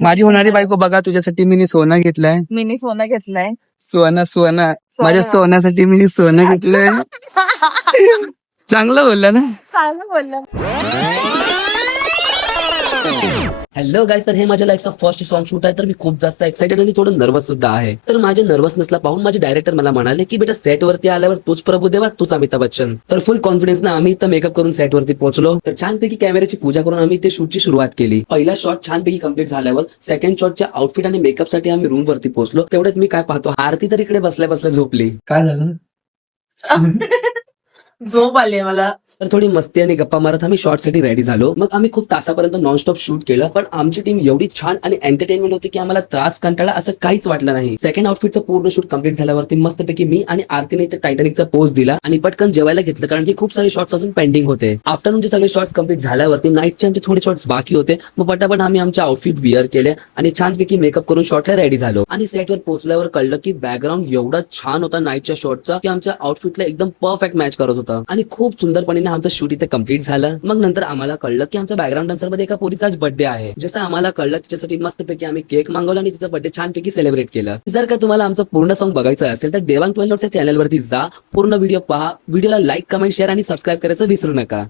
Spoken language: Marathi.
माझी होणारी बायको बघा, तुझ्यासाठी मी सोनं घेतलंय. मिनी सोनं घेतलंय. सोनं सोनं माझ्या सोन्यासाठी मी सोनं घेतलंय. चांगलं बोललं ना. चांगलं बोललं. हॅलो गाईज, तर हे माझ्या लाईफचा फर्स्ट सॉन्ग शूट आहे. तर मी खूप जास्त एक्साइटेड आणि थोडं नर्वस सुद्धा आहे. तर माझ्या नर्वसनेसला पाहून माझे डायरेक्टर मला म्हणाले की बेटा सेट वरती आल्यावर तूच प्रभुदेवा, तूच अमिताभ बच्चन. तर फुल कॉन्फिडन्स ना आम्ही इथं मेकअप करून सेट वरती पोहोचलो. तर छानपैकी कॅमेऱ्याची पूजा करून आम्ही ते शूटची सुरुवात केली. पहिला शॉट छानपैकी कम्प्लीट झाल्यावर सेकंड शॉटच्या आउटफिट आणि मेकअप साठी आम्ही रूम वरती पोहोचलो. तेवढ्यात मी काय पाहतो, आरती तर इकडे बसल्या बसल्या झोपली. काय झालं? झोप आली मला. तर थोडी मस्ती आणि गप्पा मारत आम्ही शॉर्ट साठी रेडी झालो. मग आम्ही खूप तासापर्यंत नॉनस्टॉप शूट केलं. पण आमची टीम एवढी छान आणि एंटरटेनमेंट होती की आम्हाला त्रास कंटाळा असं काहीच वाटलं नाही. सेकंड आउटफिटचं पूर्ण शूट कम्प्लीट झाल्यावरती मस्तपैकी मी आणि आरतीने इथे टायटॅनिकचा पोज दिला आणि पटकन जेवायला घेतलं, कारण की खूप सारे शॉट्स अजून पेंडिंग होते. आफ्टरनूनचे सगळे शॉट्स कम्प्लीट झाल्यावरती नाईटचे आमचे थोडे शॉट्स बाकी होते. मग पटापट आम्ही आमचे आउटफिट विअर केले आणि छानपैकी मेकअप करून शॉटला रेडी झालो. आणि सेटवर पोहोचल्यावर कळलं की बॅकग्राऊंड एवढा छान होता नाईटच्या शॉटचा की आमच्या आउटफिटला एकदम परफेक्ट मॅच करत होता आणि खूप सुंदरपणे आमचं शूट इथे कम्प्लीट झालं. मग नंतर आम्हाला कळलं की आमच्या बॅकग्राऊंड डान्सर मध्ये एका पोरीचाच बर्थडे आहे. जसं आम्हाला कळलं तिच्यासाठी मस्तपैकी आम्ही केक मागवला आणि तिचा बर्थडे छानपैकी सेलिब्रेट केलं. जर का तुम्हाला आमचं पूर्ण सॉन्ग बघायचं असेल तर देवांग 12 चॅनल वरती जा, पूर्ण व्हिडिओ पहा. व्हिडिओला लाईक, कमेंट, शेअर आणि सबस्क्राईब करायचं विसरू नका.